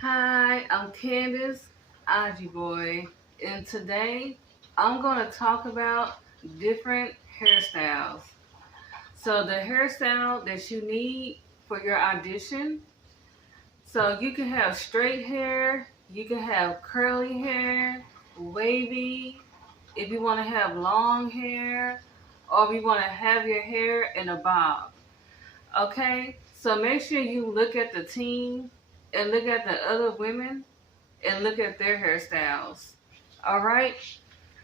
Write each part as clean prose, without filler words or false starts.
Hi, I'm Candace, IG Boy, and today I'm going to talk about different hairstyles. So, the hairstyle that you need for your audition. So, you can have straight hair, you can have curly hair, wavy, if you want to have long hair, or if you want to have your hair in a bob. Okay? So, make sure you look at the team and look at the other women and look at their hairstyles. All right?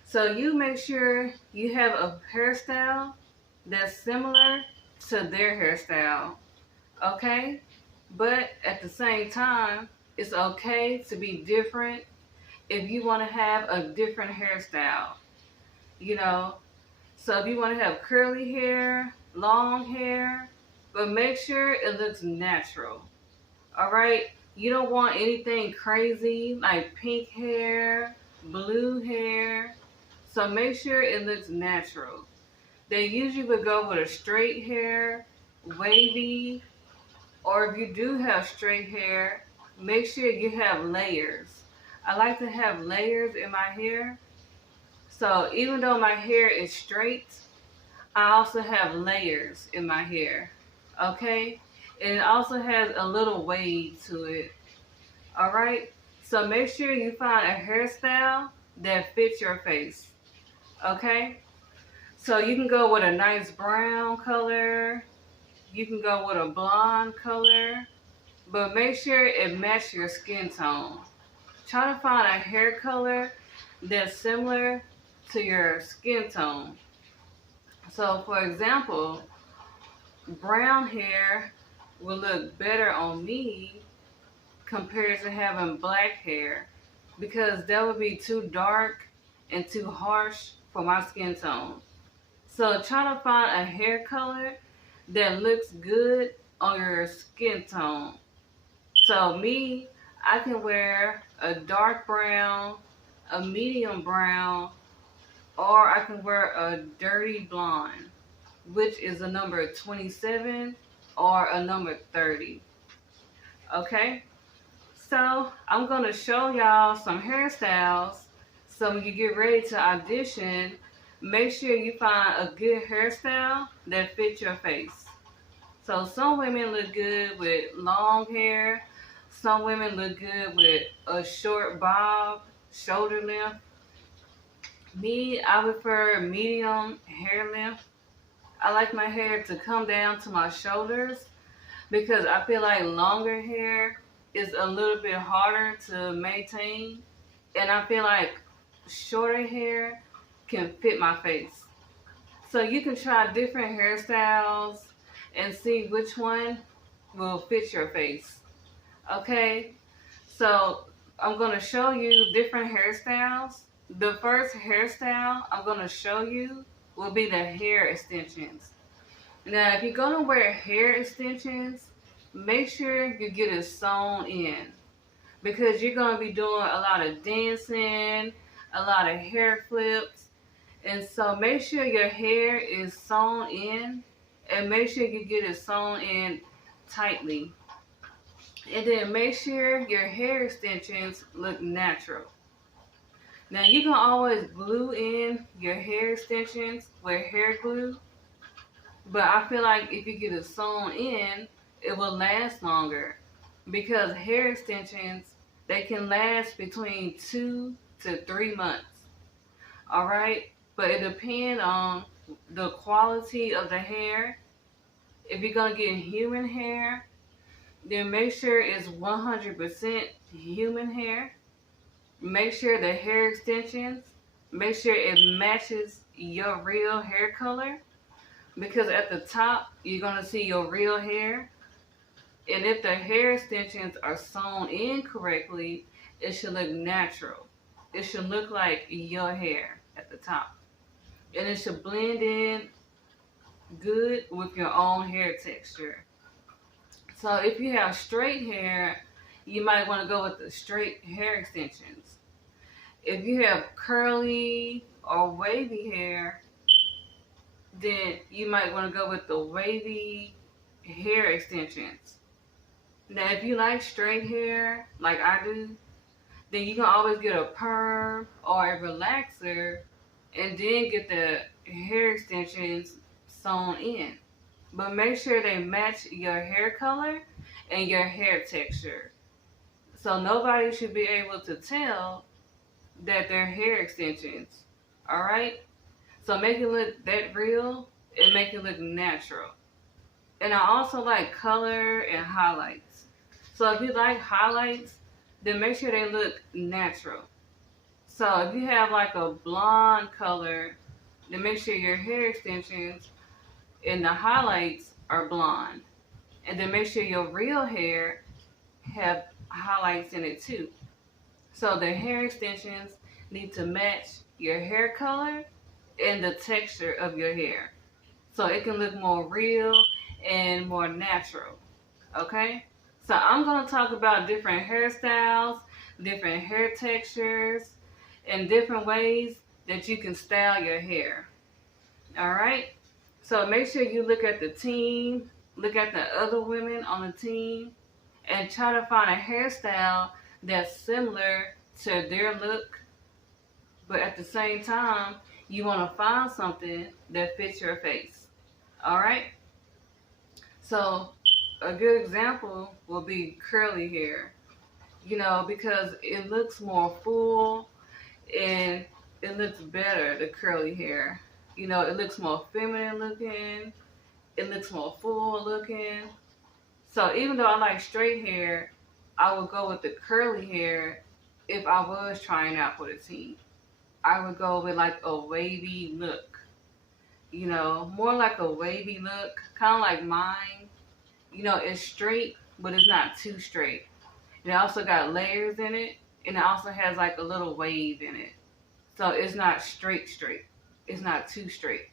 So you make sure you have a hairstyle that's similar to their hairstyle. Okay? But at the same time, it's okay to be different if you want to have a different hairstyle. You know, so if you want to have curly hair, long hair, but make sure it looks natural. All right? You don't want anything crazy like pink hair, blue hair. So make sure it looks natural. They usually would go with a straight hair, wavy, or if you do have straight hair, make sure you have layers. I like to have layers in my hair. So even though my hair is straight, I also have layers in my hair. Okay? And it also has a little wave to it. All right. So make sure you find a hairstyle that fits your face. Okay. So you can go with a nice brown color. You can go with a blonde color. But make sure it matches your skin tone. Try to find a hair color that's similar to your skin tone. So for example, brown hair will look better on me compared to having black hair because that would be too dark and too harsh for my skin tone. So try to find a hair color that looks good on your skin tone. So me, I can wear a dark brown, a medium brown, or I can wear a dirty blonde, which is a number 27 or a number 30. Okay? So I'm gonna show y'all some hairstyles. So when you get ready to audition, make sure you find a good hairstyle that fits your face. So some women look good with long hair. Some women look good with a short bob, shoulder length. Me, I prefer medium hair length. I like my hair to come down to my shoulders because I feel like longer hair is a little bit harder to maintain, and I feel like shorter hair can fit my face. So you can try different hairstyles and see which one will fit your face. Okay? So I'm going to show you different hairstyles. The first hairstyle I'm going to show you will be the hair extensions. Now, if you're going to wear hair extensions, make sure you get it sewn in because you're going to be doing a lot of dancing, a lot of hair flips. And so make sure your hair is sewn in and make sure you get it sewn in tightly. And then make sure your hair extensions look natural. Now you can always glue in your hair extensions with hair glue, but I feel like if you get it sewn in, it will last longer because hair extensions, they can last between 2 to 3 months. All right, but it depends on the quality of the hair. If you're gonna get human hair, then make sure it's 100% human hair. Make sure the hair extensions, make sure it matches your real hair color because at the top you're gonna see your real hair. And if the hair extensions are sewn in correctly, it should look natural. It should look like your hair at the top. And it should blend in good with your own hair texture. So if you have straight hair, you might want to go with the straight hair extensions. If you have curly or wavy hair, then you might want to go with the wavy hair extensions. Now, if you like straight hair, like I do, then you can always get a perm or a relaxer and then get the hair extensions sewn in. But make sure they match your hair color and your hair texture. So nobody should be able to tell that they're hair extensions. Alright? So make it look that real and make it look natural. And I also like color and highlights. So if you like highlights, then make sure they look natural. So if you have like a blonde color, then make sure your hair extensions and the highlights are blonde. And then make sure your real hair have highlights in it too. So the hair extensions need to match your hair color and the texture of your hair. So it can look more real and more natural. Okay? So I'm going to talk about different hairstyles, different hair textures, and different ways that you can style your hair. Alright? So make sure you look at the team, look at the other women on the team, and try to find a hairstyle that's similar to their look, but at the same time, you want to find something that fits your face. Alright? So a good example will be curly hair, because it looks more full and it looks better, the curly hair. It looks more feminine looking, it looks more full looking. So even though I like straight hair, I would go with the curly hair if I was trying out for the team. I would go with like a wavy look, more like a wavy look, kind of like mine. It's straight, but it's not too straight. And it also got layers in it, and it also has like a little wave in it. So it's not straight. It's not too straight.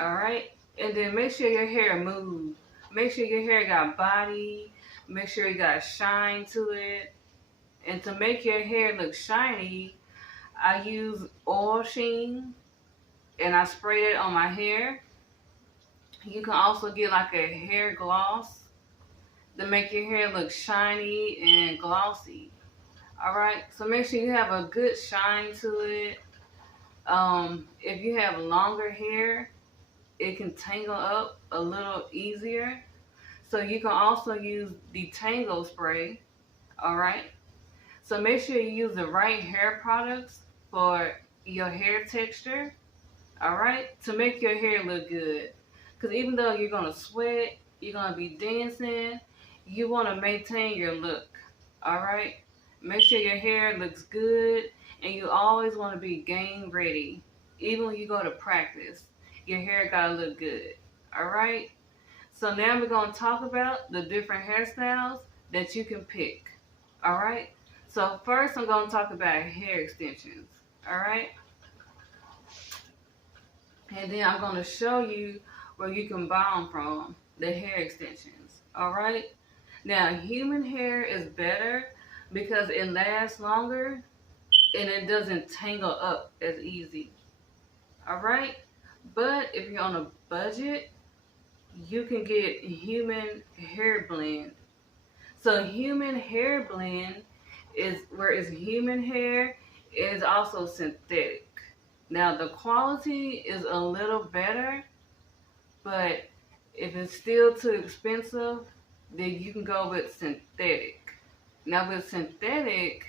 Alright? And then make sure your hair moves. Make sure your hair got body. Make sure you got shine to it. And to make your hair look shiny, I use oil sheen and I spray it on my hair. You can also get like a hair gloss to make your hair look shiny and glossy. Alright, so make sure you have a good shine to it. If you have longer hair, it can tangle up a little easier. So you can also use detangle spray. Alright, so make sure you use the right hair products for your hair texture. Alright, to make your hair look good. Because even though you're going to sweat, you're going to be dancing, you want to maintain your look. Alright? Make sure your hair looks good, and you always want to be game ready. Even when you go to practice, your hair got to look good. Alright? So now we're going to talk about the different hairstyles that you can pick. Alright? So first I'm going to talk about hair extensions. Alright? And then I'm going to show you where you can buy them from, the hair extensions. Alright? Now, human hair is better because it lasts longer and it doesn't tangle up as easy. Alright? But if you're on a budget, you can get human hair blend. So human hair blend is where it's human hair, it is also synthetic. Now the quality is a little better, but if it's still too expensive, then you can go with synthetic. Now with synthetic,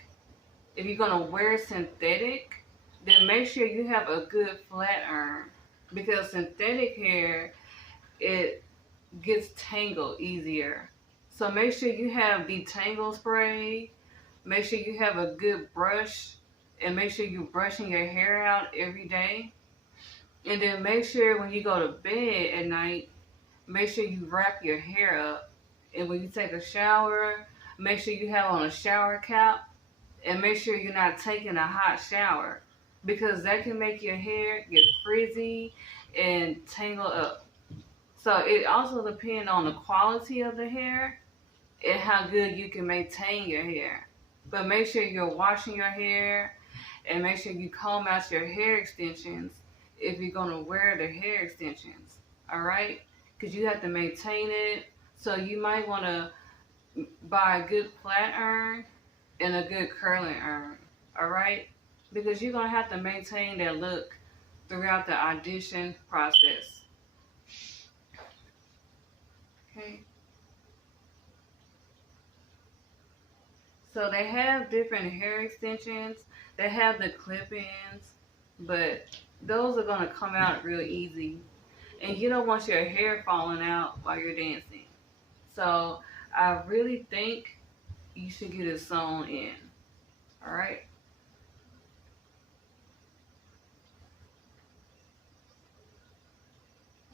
if you're going to wear synthetic, then make sure you have a good flat iron, because synthetic hair, it gets tangled easier. So make sure you have detangle spray, make sure you have a good brush, and make sure you're brushing your hair out every day. And then make sure when you go to bed at night, make sure you wrap your hair up. And when you take a shower, make sure you have on a shower cap, and make sure you're not taking a hot shower, because that can make your hair get frizzy and tangle up. So it also depends on the quality of the hair and how good you can maintain your hair. But make sure you're washing your hair, and make sure you comb out your hair extensions if you're going to wear the hair extensions. Alright? Because you have to maintain it. So you might want to buy a good flat iron and a good curling iron, alright? Because you're going to have to maintain that look throughout the audition process. Okay. So they have different hair extensions. They have the clip-ins, but those are going to come out real easy. And you don't want your hair falling out while you're dancing. So I really think you should get it sewn in. Alright?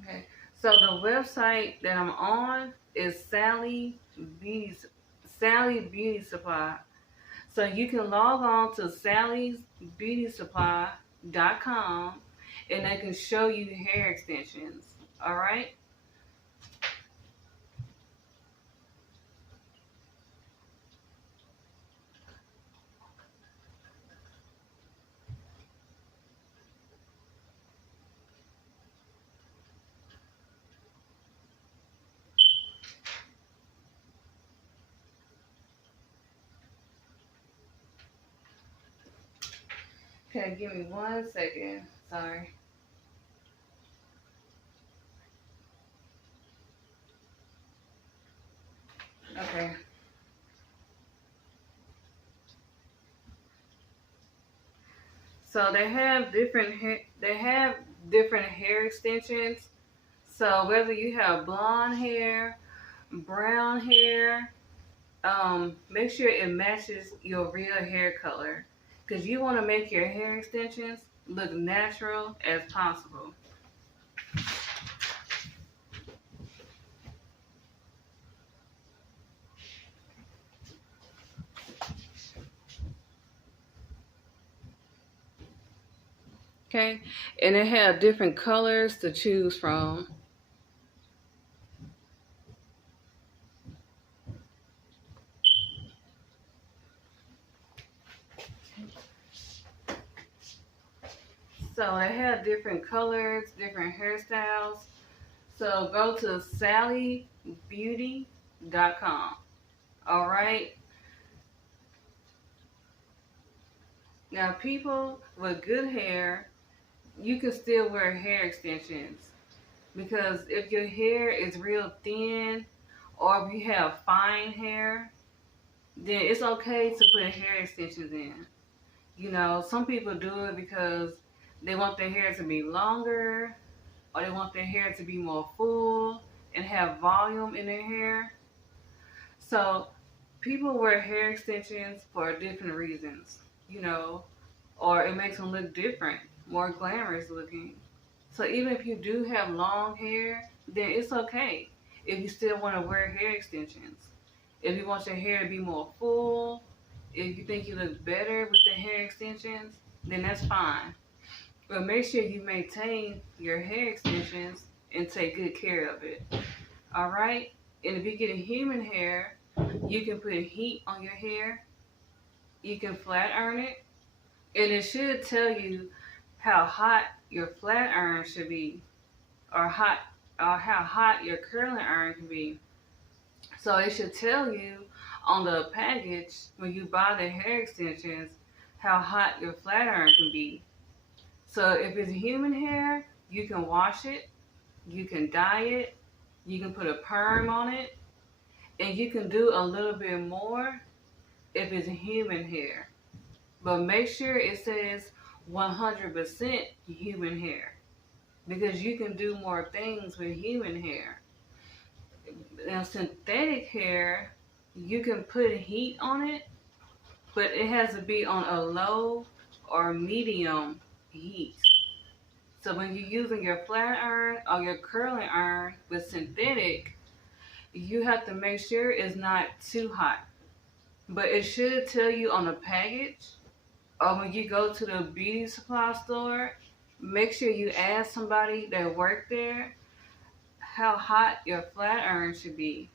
Okay. So the website that I'm on is Sally Beauty Supply. So you can log on to sallysbeautysupply.com and they can show you hair extensions. Alright? Okay, give me 1 second. Sorry. Okay. So they have different hair extensions. So whether you have blonde hair, brown hair, make sure it matches your real hair color, because you want to make your hair extensions look natural as possible. Okay, and they have different colors to choose from. So they have different colors, different hairstyles. So go to sallysbeauty.com. All right. Now, people with good hair, you can still wear hair extensions, because if your hair is real thin or if you have fine hair, then it's okay to put hair extensions in. You know, some people do it because they want their hair to be longer, or they want their hair to be more full and have volume in their hair. So people wear hair extensions for different reasons, you know, or it makes them look different, more glamorous looking. So even if you do have long hair, then it's okay if you still want to wear hair extensions. If you want your hair to be more full, if you think you look better with the hair extensions, then that's fine. But make sure you maintain your hair extensions and take good care of it. Alright? And if you get a human hair, you can put heat on your hair. You can flat iron it. And it should tell you how hot your flat iron should be, or how hot your curling iron can be. So it should tell you on the package when you buy the hair extensions how hot your flat iron can be. So if it's human hair, you can wash it, you can dye it, you can put a perm on it, and you can do a little bit more if it's human hair. But make sure it says 100% human hair, because you can do more things with human hair. Now, synthetic hair, you can put heat on it, but it has to be on a low or medium heat. So when you're using your flat iron or your curling iron with synthetic, you have to make sure it's not too hot. But it should tell you on the package, or when you go to the beauty supply store, make sure you ask somebody that worked there how hot your flat iron should be.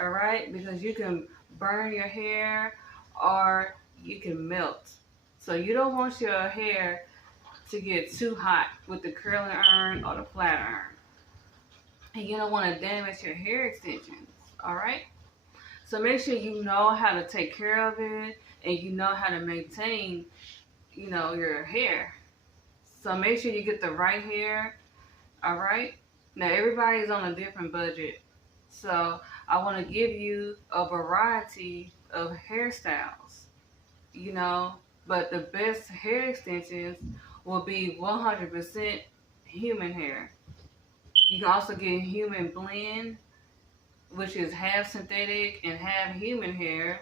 Alright? Because you can burn your hair or you can melt. So you don't want your hair to get too hot with the curling iron or the flat iron. And you don't want to damage your hair extensions. Alright? So make sure you know how to take care of it and you know how to maintain, your hair. So make sure you get the right hair, all right? Now everybody's on a different budget. So I want to give you a variety of hairstyles, you know, but the best hair extensions will be 100% human hair. You can also get human blend, which is half synthetic and half human hair,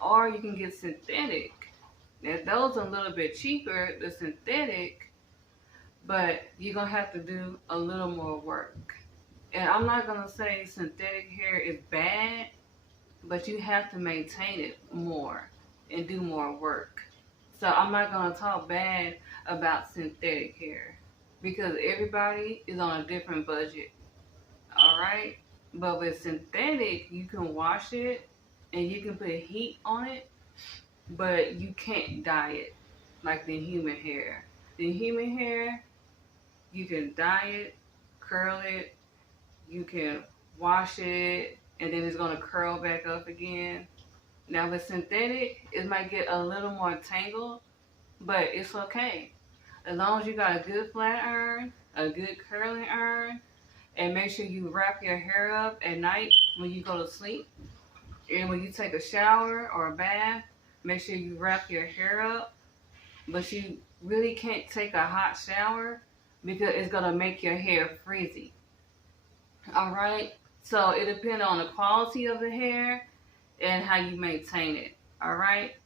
or you can get synthetic. Now those are a little bit cheaper, the synthetic, but you're gonna have to do a little more work. And I'm not gonna say synthetic hair is bad, but you have to maintain it more and do more work. So I'm not gonna talk bad about synthetic hair because everybody is on a different budget. All right, but with synthetic, you can wash it and you can put heat on it, but you can't dye it like the human hair. The human hair, you can dye it, curl it, you can wash it, and then it's gonna curl back up again. Now with synthetic, it might get a little more tangled, but it's okay. As long as you got a good flat iron, a good curling iron, and make sure you wrap your hair up at night when you go to sleep. And when you take a shower or a bath, make sure you wrap your hair up. But you really can't take a hot shower because it's going to make your hair frizzy. Alright? So it depends on the quality of the hair and how you maintain it. Alright?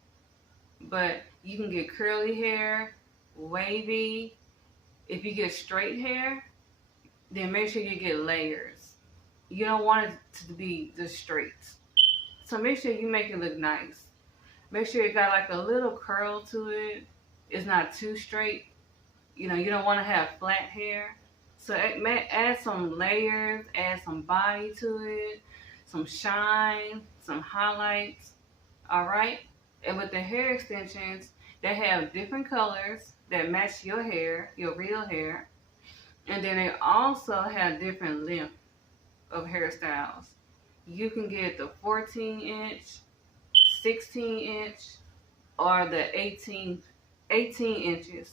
But you can get curly hair, wavy. If you get straight hair, then make sure you get layers. You don't want it to be just straight. So make sure you make it look nice. Make sure it got like a little curl to it. It's not too straight. You don't want to have flat hair. So add some layers, add some body to it, some shine, some highlights. Alright? And with the hair extensions, they have different colors that match your hair, your real hair. And then they also have different length of hairstyles. You can get the 14-inch, 16-inch, or the 18 inches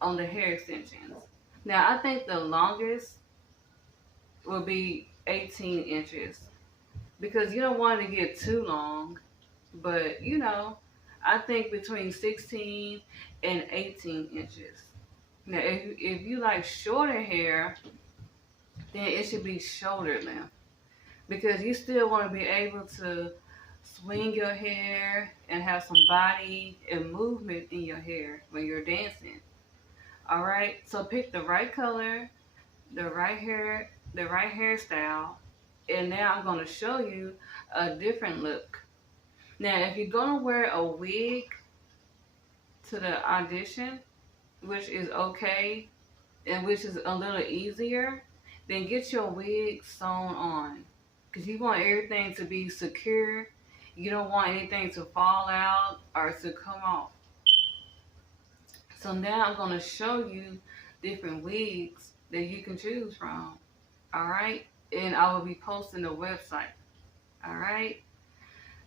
on the hair extensions. Now, I think the longest will be 18 inches because you don't want to get too long, but I think between 16 and 18 inches. Now, if you like shorter hair, then it should be shoulder length because you still want to be able to swing your hair and have some body and movement in your hair when you're dancing. All right, so pick the right color, the right hairstyle, and now I'm going to show you a different look. Now, if you're going to wear a wig to the audition, which is okay and which is a little easier, then get your wig sewn on because you want everything to be secure. You don't want anything to fall out or to come off. So now I'm going to show you different wigs that you can choose from. Alright? And I will be posting the website. Alright?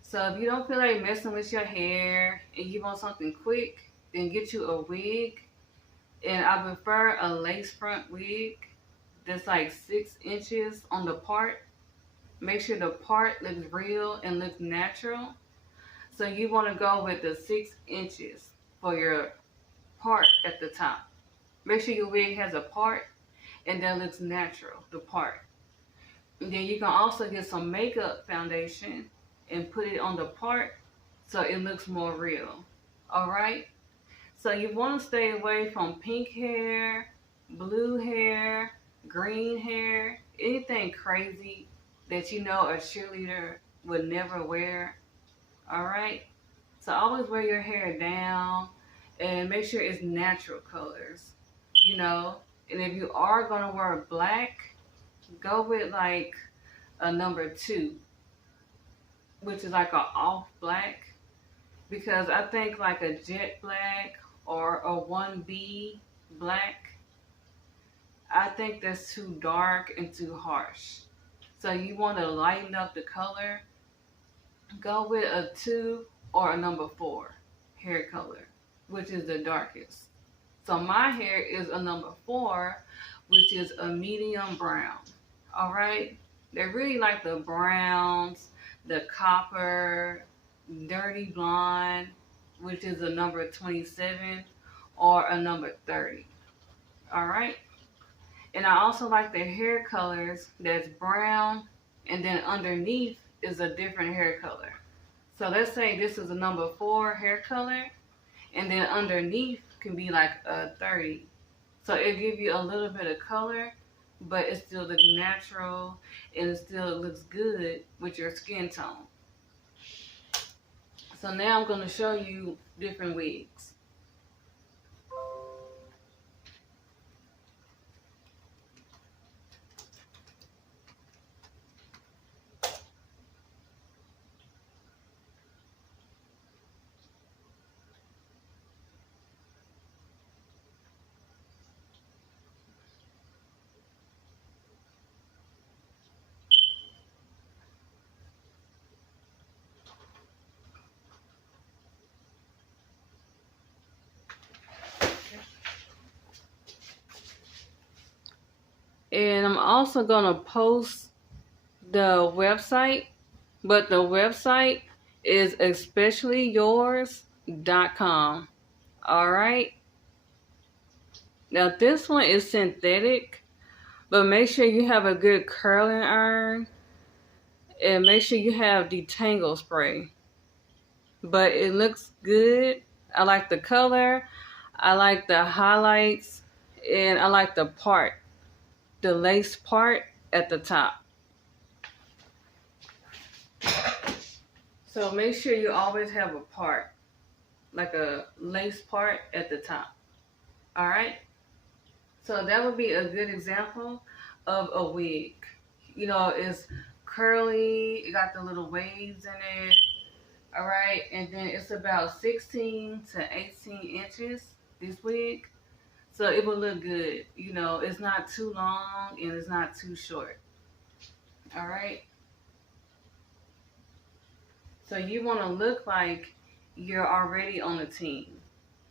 So if you don't feel like messing with your hair and you want something quick, then get you a wig. And I prefer a lace front wig that's like 6 inches on the part. Make sure the part looks real and looks natural. So you want to go with the 6 inches for your part at the top. Make sure your wig has a part and that looks natural, the part. And then you can also get some makeup foundation and put it on the part so it looks more real. Alright? So you want to stay away from pink hair, blue hair, green hair, anything crazy that a cheerleader would never wear. Alright? So always wear your hair down and make sure it's natural colors. And if you are going to wear black, go with like a number 2, which is like a off black. Because I think like a jet black or a 1B black, I think that's too dark and too harsh. So you want to lighten up the color go with a 2 or a number 4 hair color, which is the darkest. So my hair is a number 4, which is a medium brown. All right? They really like the browns, the copper, dirty blonde, which is a number 27 or a number 30. All right? And I also like the hair colors that's brown and then underneath is a different hair color. So let's say this is a number 4 hair color and then underneath can be like a 30. So it gives you a little bit of color, but it still looks natural and it still looks good with your skin tone. So now I'm going to show you different wigs. And I'm also going to post the website, but the website is especiallyyours.com. All right. Now this one is synthetic, but make sure you have a good curling iron and make sure you have detangle spray. But it looks good. I like the color. I like the highlights and I like the lace part at the top. So make sure you always have a part, like a lace part at the top. All right? So that would be a good example of a wig. You know, it's curly, it got the little waves in it. All right? And then it's about 16 to 18 inches, this wig. So it will look good. You know, it's not too long and it's not too short. All right? So you want to look like you're already on the team.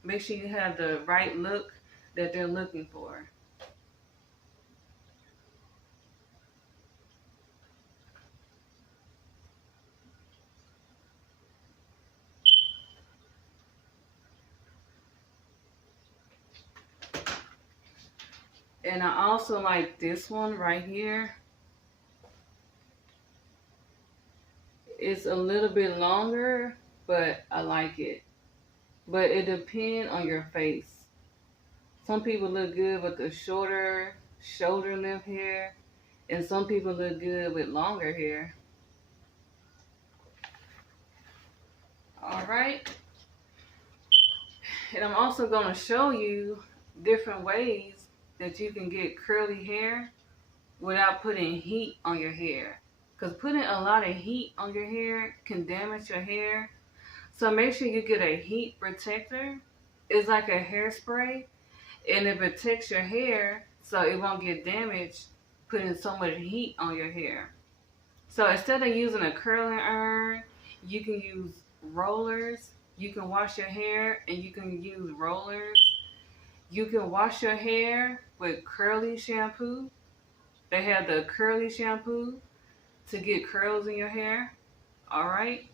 Make sure you have the right look that they're looking for. And I also like this one right here. It's a little bit longer, but I like it. But it depends on your face. Some people look good with the shorter shoulder length hair, and some people look good with longer hair. All right. And I'm also going to show you different ways that you can get curly hair without putting heat on your hair. Because putting a lot of heat on your hair can damage your hair. So make sure you get a heat protector. It's like a hairspray and it protects your hair so it won't get damaged putting so much heat on your hair. So instead of using a curling iron, you can use rollers. You can wash your hair and you can use rollers. You can wash your hair with curly shampoo. They have the curly shampoo to get curls in your hair. All right.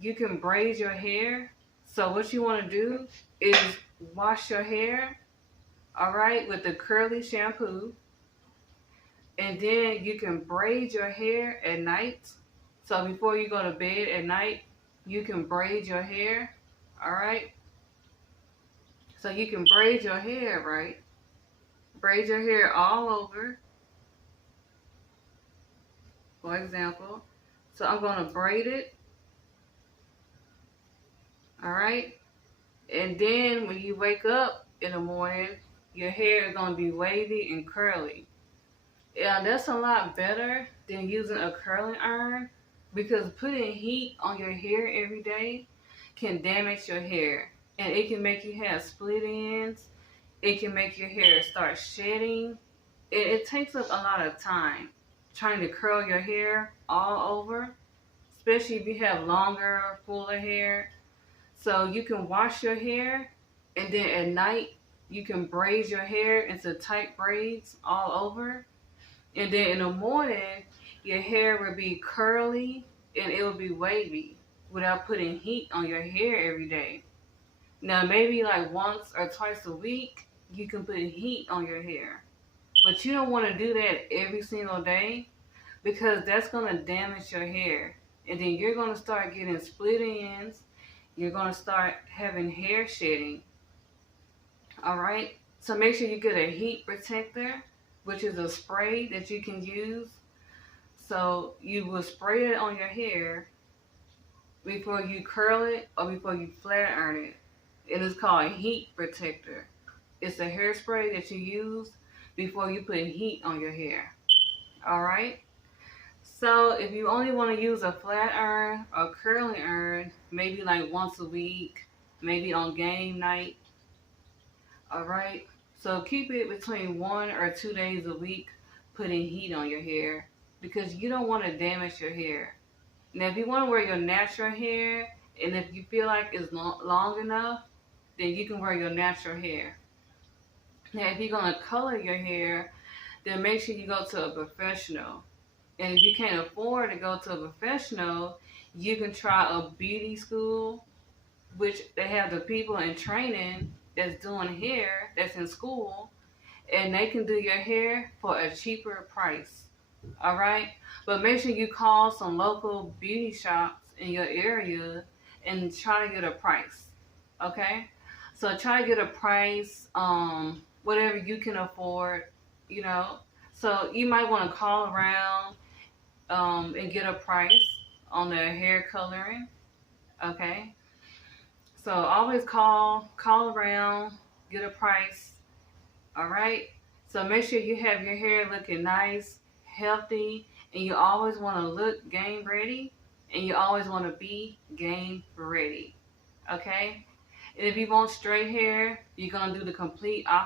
You can braid your hair. So what you want to do is wash your hair, all right, with the curly shampoo. And then you can braid your hair at night. So before you go to bed at night, you can braid your hair, all right? So you can braid your hair, right? Braid your hair all over, for example. So I'm going to braid it, all right? And then when you wake up in the morning, your hair is going to be wavy and curly. Yeah, that's a lot better than using a curling iron because putting heat on your hair every day can damage your hair. And it can make you have split ends. It can make your hair start shedding. It takes up a lot of time trying to curl your hair all over. especially if you have longer, fuller hair. So you can wash your hair, and then at night you can braid your hair into tight braids all over. And then in the morning, your hair will be curly and it will be wavy without putting heat on your hair every day. Now, maybe like once or twice a week, you can put heat on your hair. But you don't want to do that every single day because that's going to damage your hair. And then you're going to start getting split ends. You're going to start having hair shedding. All right? So make sure you get a heat protector, which is a spray that you can use. So you will spray it on your hair before you curl it or before you flat iron it. It is called a heat protector. It's a hairspray that you use before you put heat on your hair. Alright? So if you only want to use a flat iron or curling iron, maybe like once a week, maybe on game night. Alright? So keep it between 1 or 2 days a week putting heat on your hair because you don't want to damage your hair. Now if you want to wear your natural hair and if you feel like it's long enough, then you can wear your natural hair. Now if you're going to color your hair, then make sure you go to a professional. And if you can't afford to go to a professional, you can try a beauty school, which they have the people in training that's doing hair, that's in school, and they can do your hair for a cheaper price. All right? But make sure you call some local beauty shops in your area and try to get a price. Okay? So try to get a price, whatever you can afford, you know. So you might want to call around and get a price on the hair coloring. Okay? So always call around, get a price. All right? So make sure you have your hair looking nice, healthy, and you always want to look game ready, and you always want to be game ready. Okay? And if you want straight hair, you're going to do the complete opposite.